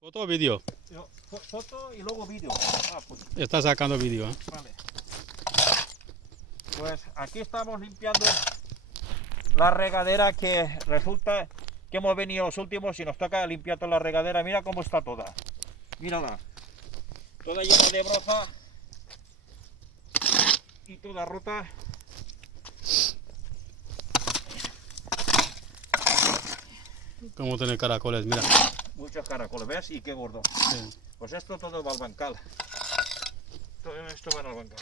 ¿Foto o vídeo? Foto y luego vídeo. Pues, Está sacando vídeo, ¿eh? vale. Pues aquí estamos limpiando la regadera, que resulta que hemos venido los últimos y nos toca limpiar toda la regadera. Mira cómo está toda. Mírala. Toda llena de broza y toda rota. Como tiene caracoles, mira. Muchos caracoles, ¿ves? Y qué gordo. Sí. Pues esto todo va al bancal. Todo esto va al bancal.